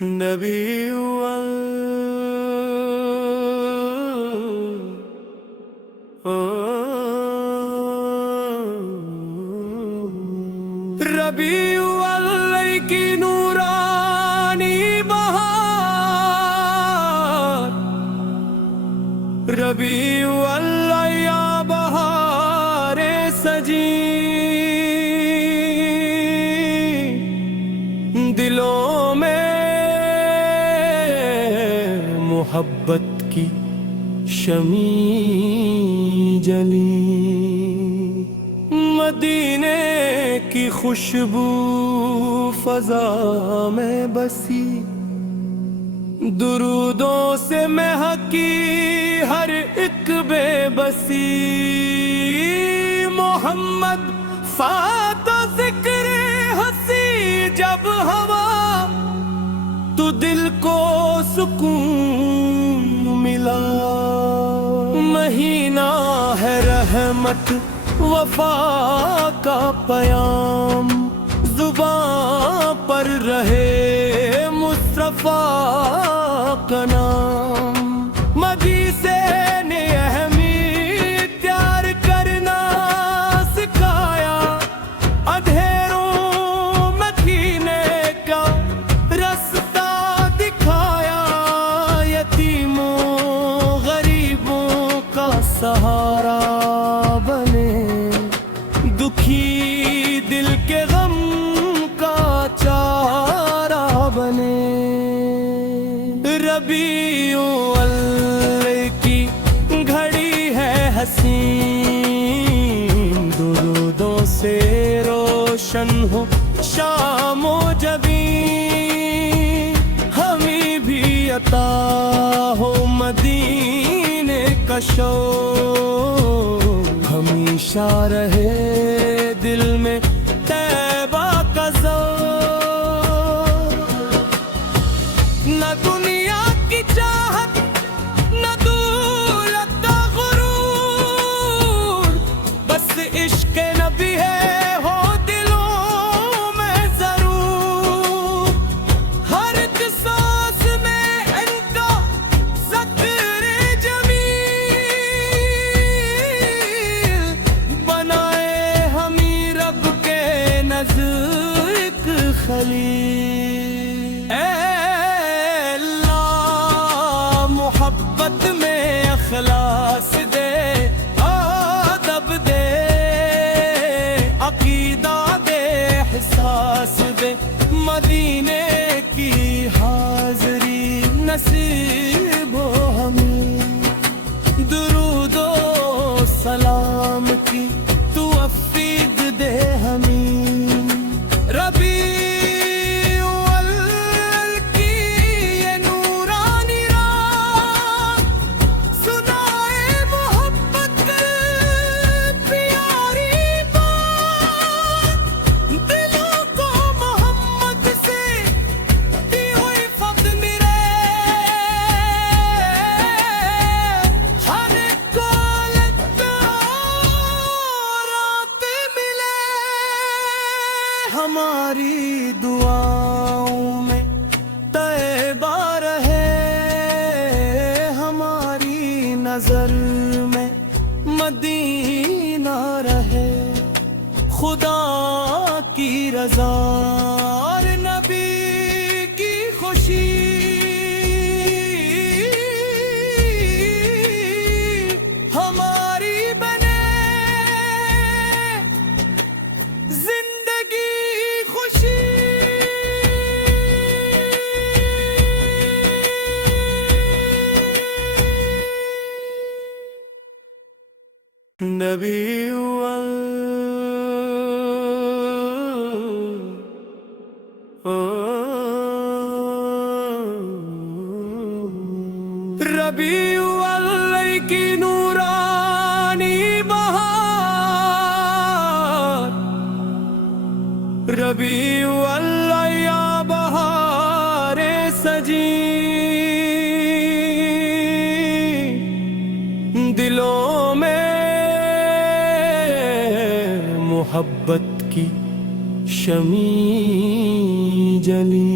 نبی ربیع الاول کی نورانی بہار، ربیع الاول یا بہار سجی، دلوں میں محبت کی شمع جلی، مدینے کی خوشبو فضا میں بسی، درودوں سے مہکی ہر ایک بے بسی، محمد فات ذکر ہنسی جب ہوا تو دل کو سکون ملا، مہینہ ہے رحمت وفا کا پیام، زباں پر رہے مصطفیٰ کا نام، مدی سے نے اہمیت پیار کرنا سکھایا، اندھیروں میں جینے کا رستہ دکھایا، یتیموں غریبوں کا سہارا بنے، دکھی دل کے غم کا چارہ بنے، ربیع الاول کی گھڑی ہے حسین، درودوں سے روشن ہو شام و جبین، ہمیں بھی عطا ہو مدینے کا شوق، ہمیشہ رہے دل میں طیبہ کا ذوق، نہ دنیا کی چاہت نہ دولت کا غرور، بس عشق نبی ہے ہو دلوں میں ضرور، ہر ایک سانس میں ان کا ذکر جمیل، بنائے ہمیں رب کے نزد ایک خلیل، اے اللہ محبت میں اخلاص دے، ادب دے، عقیدہ دے، احساس دے، مدینے کی حاضری نصیب ہو ہمیں، درود و سلام کی توفیق دے ہمیں، ربیع الاول کی یہ نورانی رات، سنائے محبت پیاری بات، دلوں کو محمد سے دی ہوئی فقط ملے، ہر ایک کو لگتا رات ملے، ہماری دعاؤں میں طیبہ رہے، ہماری نظر میں مدینہ رہے، خدا کی رضا اور نبی کی خوشی، ہماری بنے زندگی خوشی، نبیع ربیع الاول کی نورانی بہار، ربیع الاول یا بہار سجی، دلوں میں محبت کی شمع جلی۔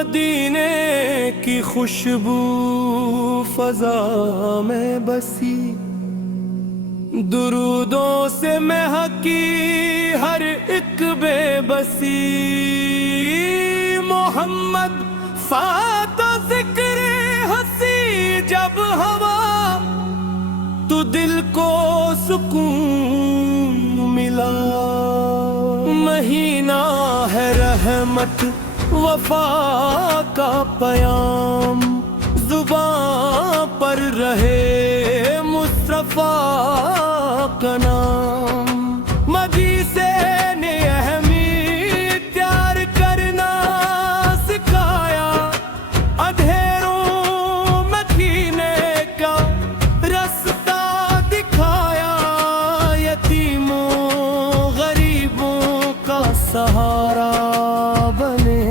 مدینے کی خوشبو فضا میں بسی، درودوں سے مہکی ہر ایک بے بسی، محمد فات ذکر ہنسی جب ہوا تو دل کو سکون ملا، مہینہ ہے رحمت وفا کا پیام، زباں پر رہے مصطفیٰ کا نام، مدی سے نے اہمیت پیار کرنا سکھایا، اندھیروں میں جینے کا رستہ دکھایا، یتیموں غریبوں کا سہارا بنے،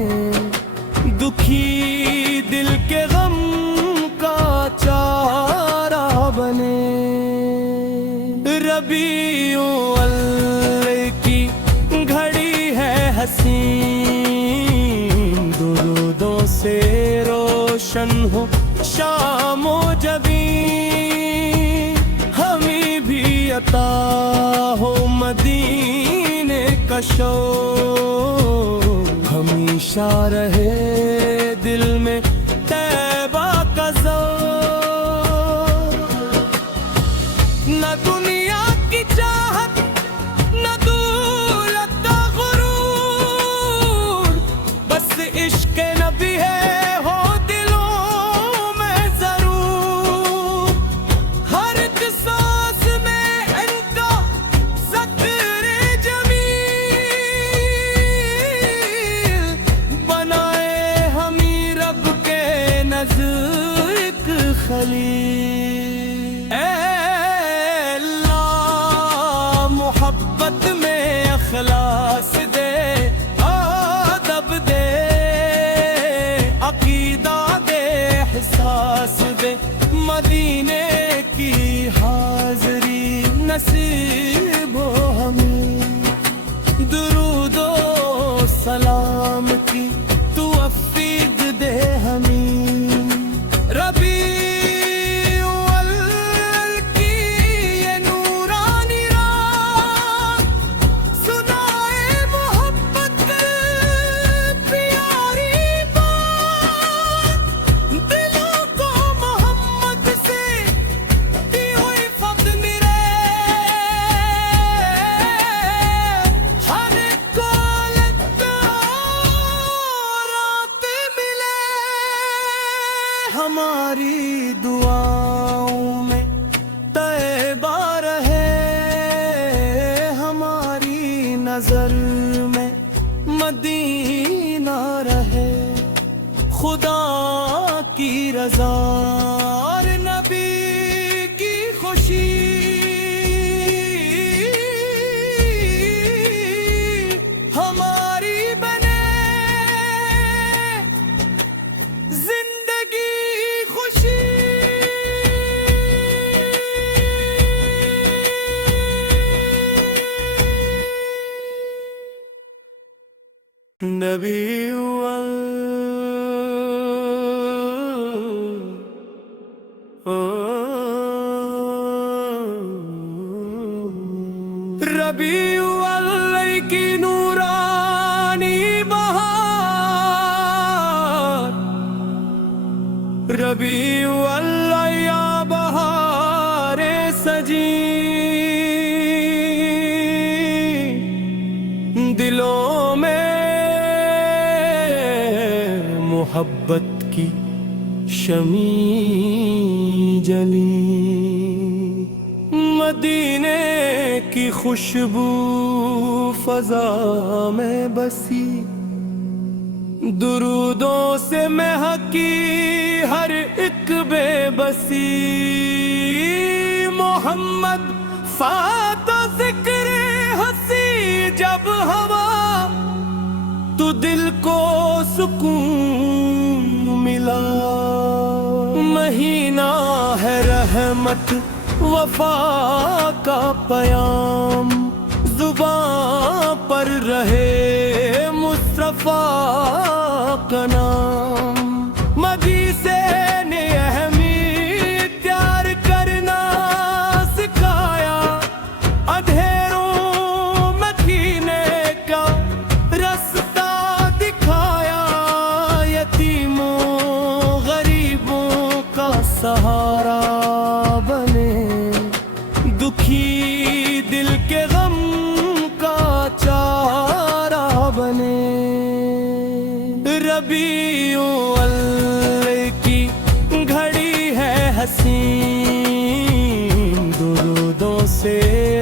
دکھی دل کے غم کا چارہ بنے، ربیع الاول کی گھڑی ہے حسین، درودوں سے روشن ہو شام و جبین، ہمیں بھی عطا ہو مدینے کا شوق، ہمیشہ رہے دل میں طیبہ کا ذوق، نہ دنیا کی چاہت نہ دولت کا غرور، بس عشق نبی ہے ہو دلوں میں ضرور، ہر ایک سانس میں ان کا ذکر جمیل، بنائے ہمیں رب کے نزدیک خلیل، اے اللہ محبت میں اخلاص دے، ادب دے، عقیدہ دے، احساس دے، مدینے کی حاضری نصیب ہو ہمیں، درود و سلام کی توفیق دے ہمیں، ربیع الاول کی یہ نورانی رات، سنائے محبت پیاری بات، دلوں کو محمد سے دی ہوئی فقد ملے، ہر ایک کو لگتا رات ملے، ہماری دعاؤں میں طیبہ رہے، ہماری نظر میں مدینہ رہے، خدا کی رضا اور نبی کی خوشی، ہماری بنے زندگی خوشی، نبی ربیع الاول کی نورانی بہار، ربیع الاول یا بہار سجی، دلوں میں محبت کی شمع جلی، مدینے کی خوشبو فضا میں بسی، درودوں سے مہکی ہر ایک بے بسی، محمد فات ذکر ہنسی جب ہوا تو دل کو سکون ملا، مہینہ ہے رحمت وفا کا پیام، زباں پر رہے مصطفیٰ کا نام۔ ربیع الاول کی گھڑی ہے حسین، درودوں سے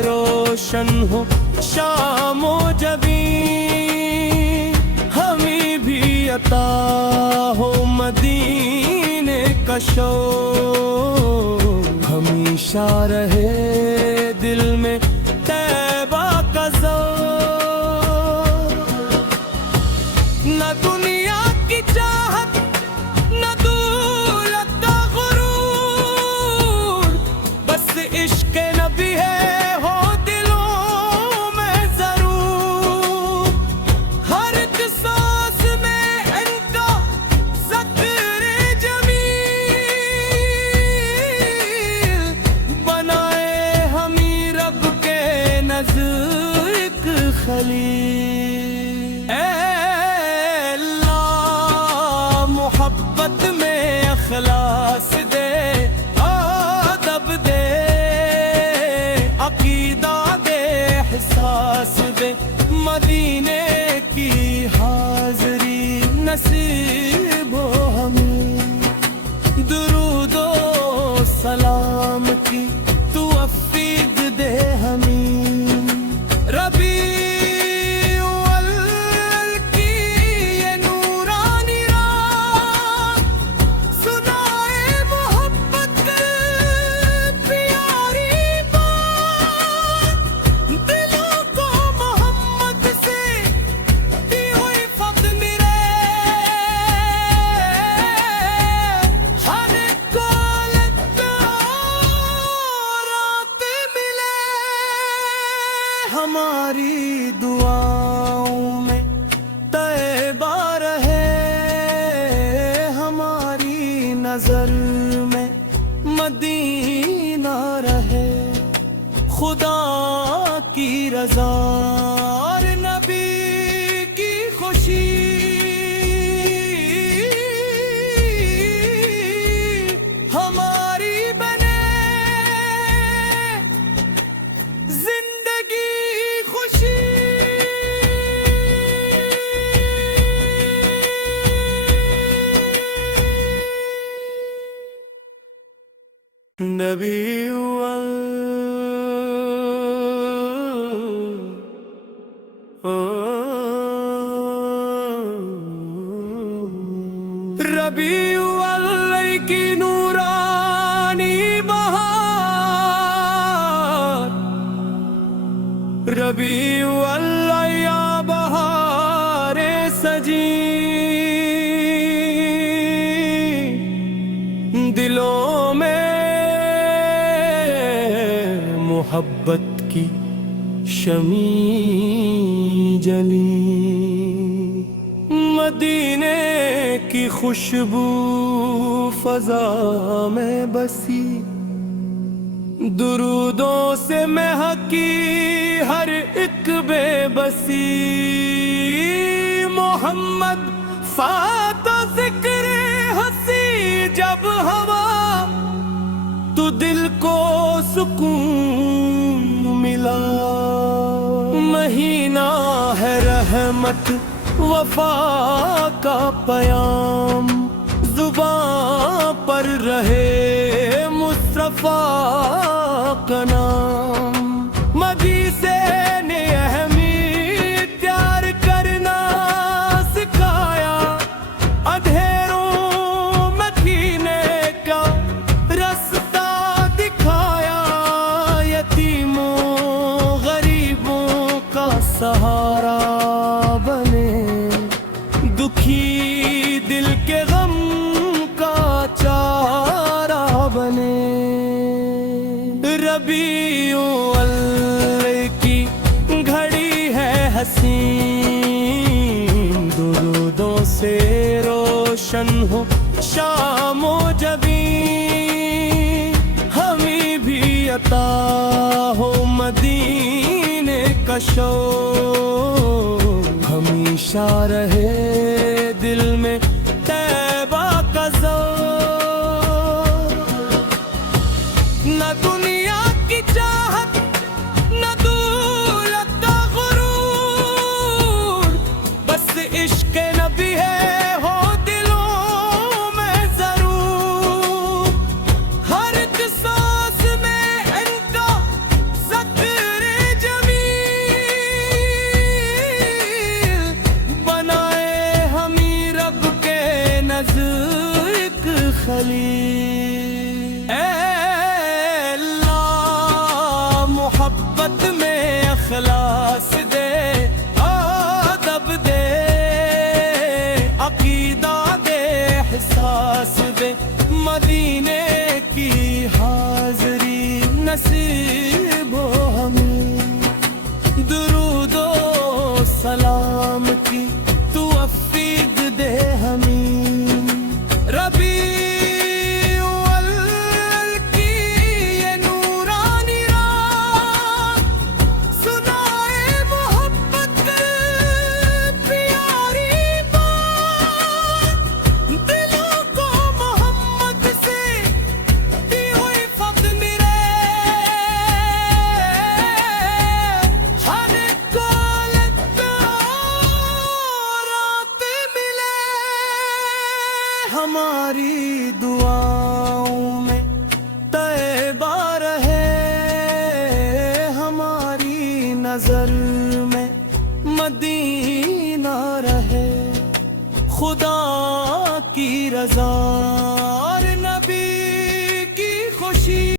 روشن ہو شام و جبین، ہمیں بھی عطا ہو مدینے کا شوق، ہمیشہ رہے دل میں طیبہ کا ذوق، نہ دنیا کی چاہت نہ دولت کا غرور، بس عشق نبی ہے ہو دلوں میں ضرور، ہر ایک سانس میں ان کا ذکر جمیل، بنائے ہمیں رب کے نزدیک خلیل۔ اے اللہ محبت میں اخلاص دے، ادب دے، عقیدہ دے، احساس دے، مدینے کی حاضری نصیب ہو ہمیں، درود و سلام کی توفیق دے ہمیں، ربیع الاول کی یہ نورانی رات، سنائے محبت پیاری بات، دلوں کو محمد سے دی ہوئی فقط ملے، ہر ایک کو لگتا رات ملے، ہماری دعاؤں میں طیبہ رہے، ہماری نظر میں مدینہ رہے، خدا کی رضا اور نبی کی خوشی، ہماری بنے زندگی خوشی۔ ربیع ربیع الاول کی نورانی بہار، ربیع الاول یا بہار سجی، دلوں میں محبت کی شمع جلی، مدینے کی خوشبو فضا میں بسی، درودوں سے مہکی ہر ایک بے بسی، محمد فاتح ذکر ہنسی جب ہوا تو دل کو سکون ملا، مہینہ ہے رحمت وفا کا پیام، زباں پر رہے مصطفیٰ کا نام، مدی سے نے اہمیت پیار کرنا سکھایا، اندھیروں میں جینے کا رستہ دکھایا، یتیموں غریبوں کا سہارا بنے، دکھی دل کے غم کا چارہ بنے، ربیع الاول کی گھڑی ہے حسین، درودوں سے روشن ہو شام و جبین، ہمیں بھی عطا ہو مدینے کا شوق، ہمیشہ رہے دل میں طیبہ کا ذوق، نہ دنیا کی چاہت نہ دولت کا غرور، بس عشق نبی ہے ہو خلیل۔ اے اللہ محبت میں اخلاص دے، ادب دے، عقیدہ دے، احساس دے، مدینے کی حاضری نصیب ہو ہمیں، درود و سلام کی توفیق دے ہمیں، ربیع الاول کی یہ نورانی رات سنائے محبت پیاری بات، دلوں کو محمد سے دی ہوئی فقد ملے، ہر ایک کو رات ملے، ہماری دعاؤں میں طیبہ رہے، ہماری نظر میں مدینہ رہے، خدا کی رضا اور نبی کی خوشی